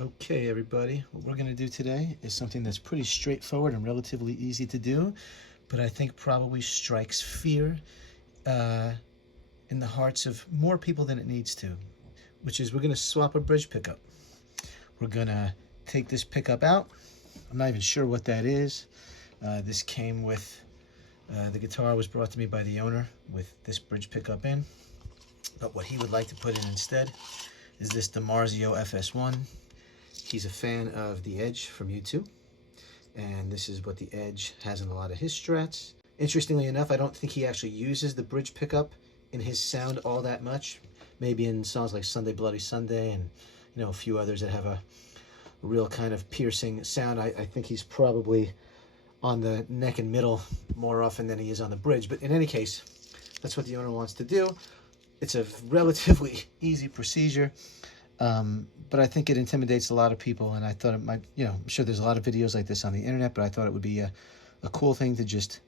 Okay, everybody, what we're going to do today is something that's pretty straightforward and relatively easy to do, but I think probably strikes fear uh, in the hearts of more people than it needs to, which is we're going to swap a bridge pickup. We're going to take this pickup out. I'm not even sure what that is. This came with, the guitar was brought to me by the owner with this bridge pickup in, but what he would like to put in instead is this Dimarzio FS-1. He's a fan of the Edge from U2, and this is what the Edge has in a lot of his Strats. Interestingly enough, I don't think he actually uses the bridge pickup in his sound all that much. Maybe in songs like Sunday Bloody Sunday and a few others that have a real kind of piercing sound. I think he's probably on the neck and middle more often than he is on the bridge. But in any case, that's what the owner wants to do. It's a relatively easy procedure. But I think it intimidates a lot of people, and I thought it might, I'm sure there's a lot of videos like this on the internet, but I thought it would be a cool thing to just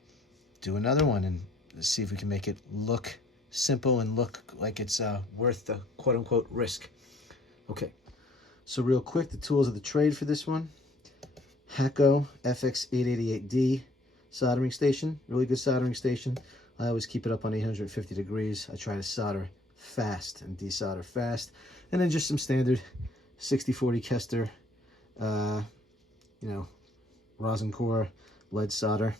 do another one and see if we can make it look simple and look like it's worth the quote-unquote risk. Okay, so real quick, the tools of the trade for this one. Hakko FX888D soldering station, really good soldering station. I always keep it up on 850 degrees. I try to solder fast and desolder fast. And then just some standard 6040 Kester, rosin core, lead solder.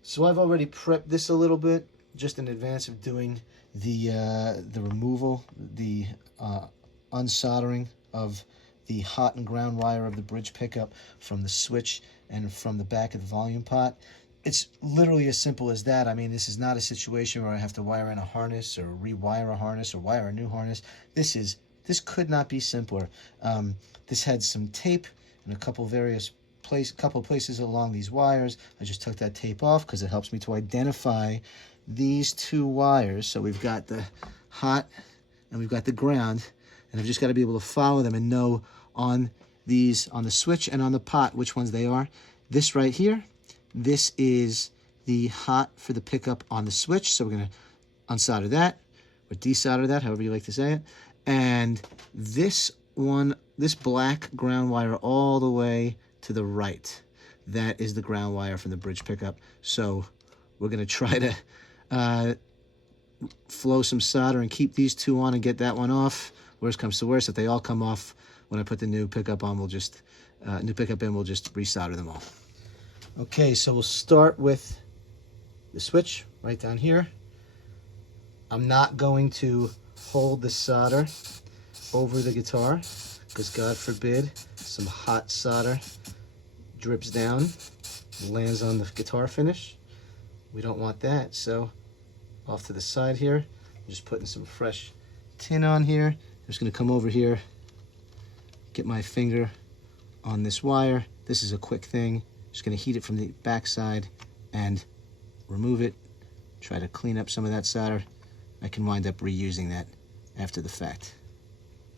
So I've already prepped this a little bit, just in advance of doing the removal, the unsoldering of the hot and ground wire of the bridge pickup from the switch and from the back of the volume pot. It's literally as simple as that. I mean, this is not a situation where I have to wire in a harness or rewire a harness or wire a new harness. This could not be simpler. This had some tape in a couple places along these wires. I just took that tape off because it helps me to identify these two wires. So we've got the hot and we've got the ground, and I've just got to be able to follow them and know on the switch and on the pot which ones they are. This right here, this is the hot for the pickup on the switch, so we're going to unsolder that, or desolder that, however you like to say it. And this one, this black ground wire all the way to the right, that is the ground wire from the bridge pickup. So we're going to try to flow some solder and keep these two on and get that one off. Worst comes to worst, if they all come off when I put the new pickup on, we'll just resolder them all. Okay, so we'll start with the switch right down here. I'm not going to hold the solder over the guitar because, God forbid, some hot solder drips down, lands on the guitar finish. We don't want that, so off to the side here, I'm just putting some fresh tin on here. I'm just going to come over here, get my finger on this wire. This is a quick thing. Just going to heat it from the back side and remove it. Try to clean up some of that solder. I can wind up reusing that after the fact.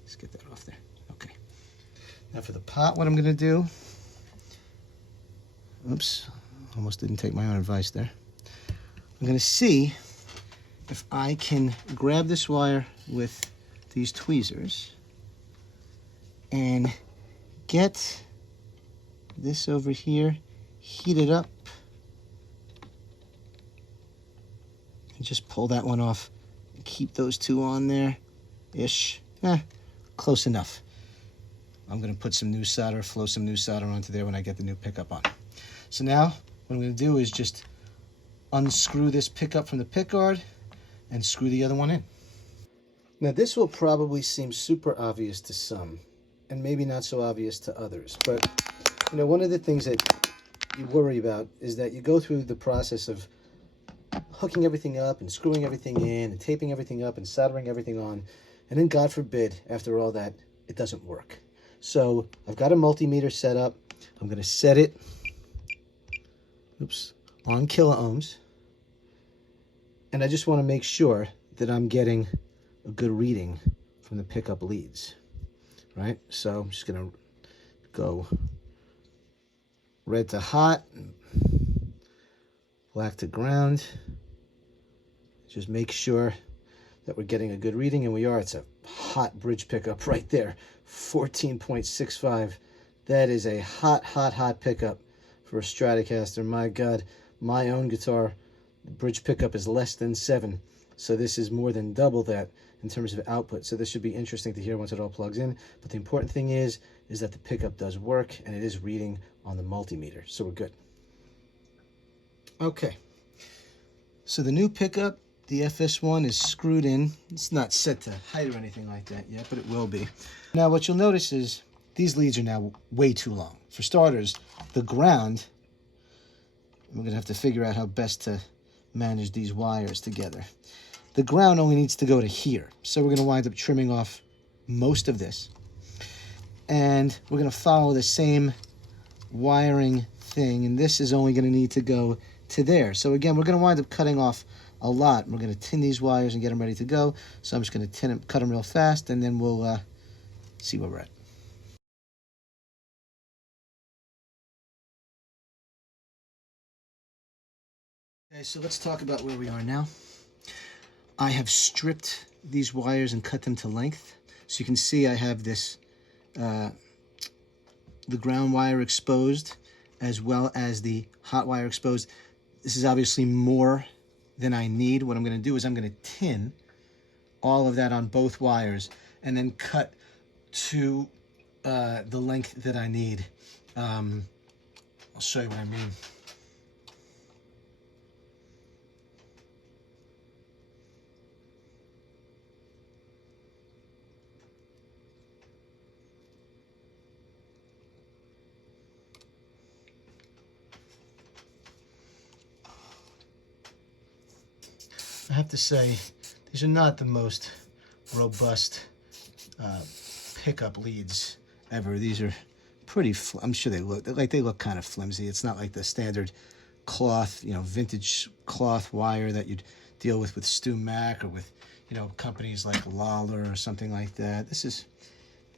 Let's get that off there. Okay. Now for the pot, what I'm going to do... Oops, almost didn't take my own advice there. I'm going to see if I can grab this wire with these tweezers and get this over here, heat it up, and just pull that one off and keep those two on there ish. Close enough. I'm going to put some new solder, flow some new solder onto there when I get the new pickup on. So now what I'm going to do is just unscrew this pickup from the pickguard and screw the other one in. Now this will probably seem super obvious to some and maybe not so obvious to others, but one of the things that you worry about is that you go through the process of hooking everything up and screwing everything in and taping everything up and soldering everything on, and then God forbid, after all that, it doesn't work. So I've got a multimeter set up. I'm going to set it on kilo ohms, and I just want to make sure that I'm getting a good reading from the pickup leads, right? So I'm just going to go red to hot, black to ground. Just make sure that we're getting a good reading, and we are. It's a hot bridge pickup right there. 14.65. That is a hot pickup for a Stratocaster. My God, my own guitar, the bridge pickup is less than 7. So this is more than double that in terms of output. So this should be interesting to hear once it all plugs in. But the important thing is that the pickup does work and it is reading on the multimeter. So we're good. Okay. So the new pickup, the FS-1, is screwed in. It's not set to height or anything like that yet, but it will be. Now what you'll notice is these leads are now way too long. For starters, the ground, we're going to have to figure out how best to manage these wires together. The ground only needs to go to here. So we're going to wind up trimming off most of this. And we're going to follow the same wiring thing. And this is only going to need to go to there. So again, we're going to wind up cutting off a lot. We're going to tin these wires and get them ready to go. So I'm just going to cut them real fast, and then we'll see where we're at. Okay, so let's talk about where we are now. I have stripped these wires and cut them to length. So you can see I have this, the ground wire exposed as well as the hot wire exposed. This is obviously more than I need. What I'm going to do is I'm going to tin all of that on both wires and then cut to the length that I need. I'll show you what I mean. I have to say, these are not the most robust pickup leads ever. These are pretty, I'm sure they look kind of flimsy. It's not like the standard cloth, vintage cloth wire that you'd deal with Stu Mac or with, companies like Lawler or something like that. This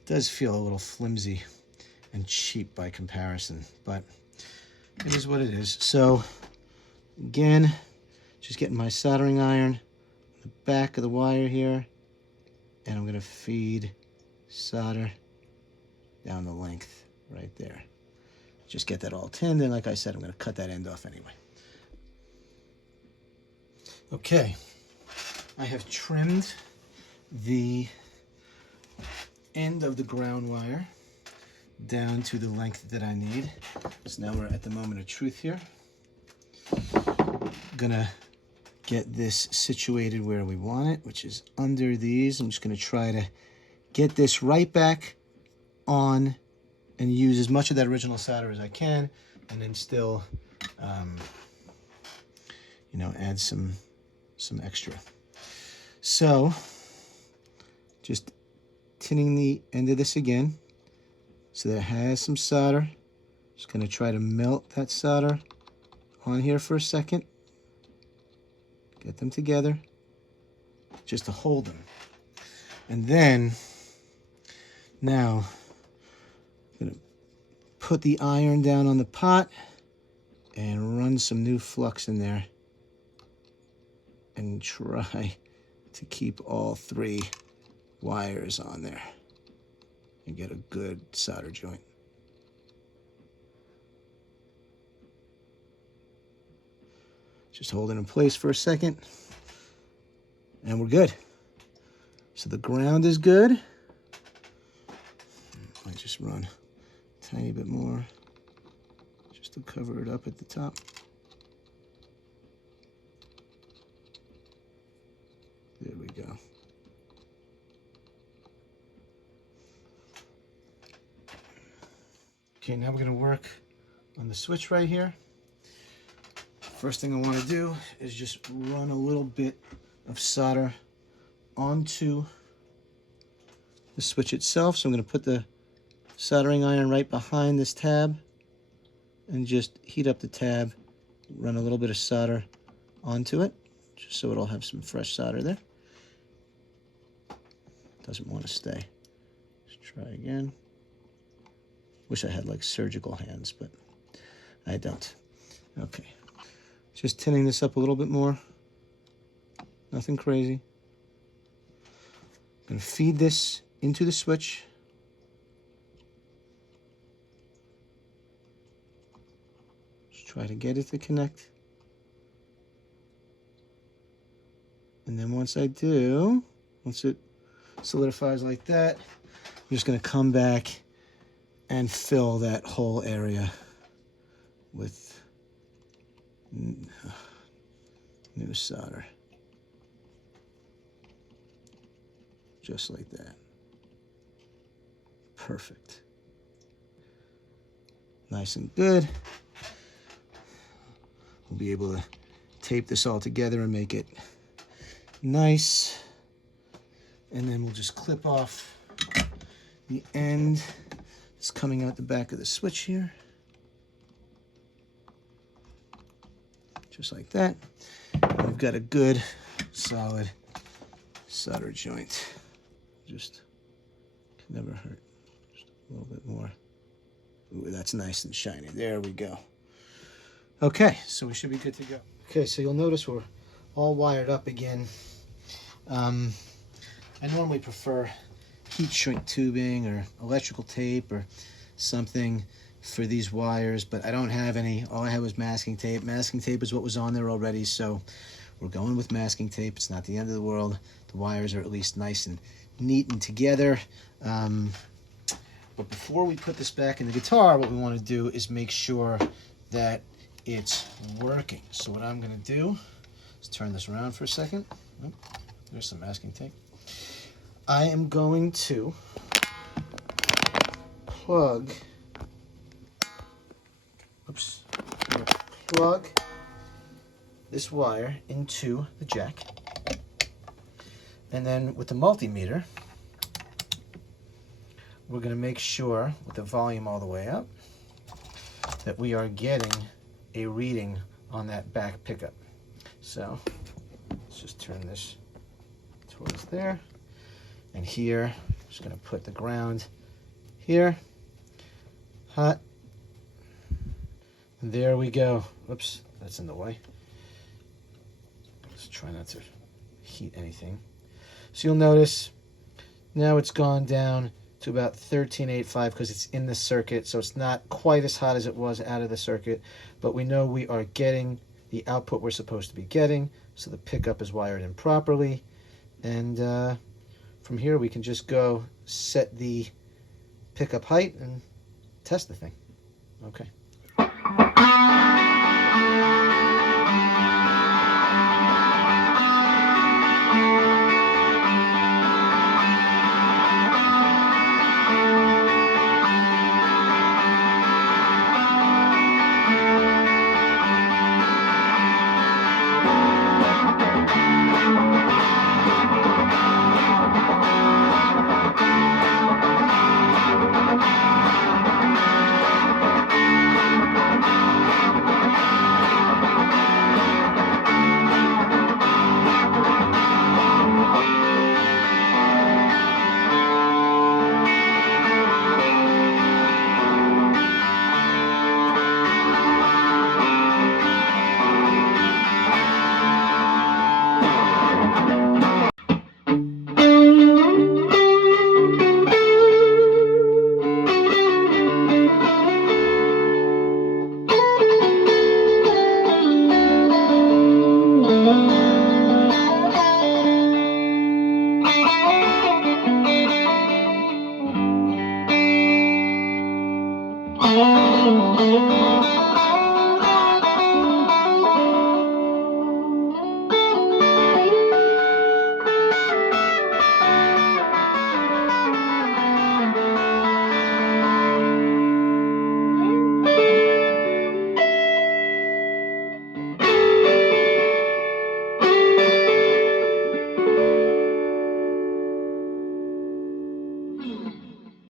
does feel a little flimsy and cheap by comparison, but it is what it is. So again, just getting my soldering iron on the back of the wire here, and I'm going to feed solder down the length right there. Just get that all tinned, and like I said, I'm going to cut that end off anyway. Okay, I have trimmed the end of the ground wire down to the length that I need. So now we're at the moment of truth here. I'm going to get this situated where we want it, which is under these. I'm just going to try to get this right back on and use as much of that original solder as I can, and then still, add some extra. So, just tinning the end of this again so that it has some solder. Just going to try to melt that solder on here for a second. Get them together just to hold them. And then, now, I'm going to put the iron down on the pot and run some new flux in there and try to keep all 3 wires on there and get a good solder joint. Just hold it in place for a second, and we're good. So the ground is good. I might just run a tiny bit more just to cover it up at the top. There we go. Okay, now we're going to work on the switch right here. First thing I want to do is just run a little bit of solder onto the switch itself. So I'm going to put the soldering iron right behind this tab and just heat up the tab, run a little bit of solder onto it, just so it'll have some fresh solder there. Doesn't want to stay. Let's try again. Wish I had like surgical hands, but I don't. Okay. Just tinning this up a little bit more. Nothing crazy. going to feed this into the switch. Just try to get it to connect. And then once I do, once it solidifies like that, I'm just going to come back and fill that whole area with new solder. Just like that. Perfect. Nice and good. We'll be able to tape this all together and make it nice. And then we'll just clip off the end. It's coming out the back of the switch here. Just like that. And we've got a good, solid solder joint. Just can never hurt. Just a little bit more. Ooh, that's nice and shiny. There we go. Okay, so we should be good to go. Okay, so you'll notice we're all wired up again. I normally prefer heat shrink tubing or electrical tape or something for these wires, but I don't have any. All I had was masking tape. Masking tape is what was on there already, so we're going with masking tape. It's not the end of the world. The wires are at least nice and neat and together. But before we put this back in the guitar, what we want to do is make sure that it's working. So what I'm going to do is turn this around for a second. Oh, there's some masking tape. I am going to plug this wire into the jack, and then with the multimeter we're going to make sure, with the volume all the way up, that we are getting a reading on that back pickup. So let's just turn this towards there, and here I'm just going to put the ground here. Hot. There we go. Oops, that's in the way. Let's try not to heat anything. So you'll notice now it's gone down to about 13.85 because it's in the circuit, so it's not quite as hot as it was out of the circuit, but we know we are getting the output we're supposed to be getting, so the pickup is wired in properly, and from here we can just go set the pickup height and test the thing. Okay.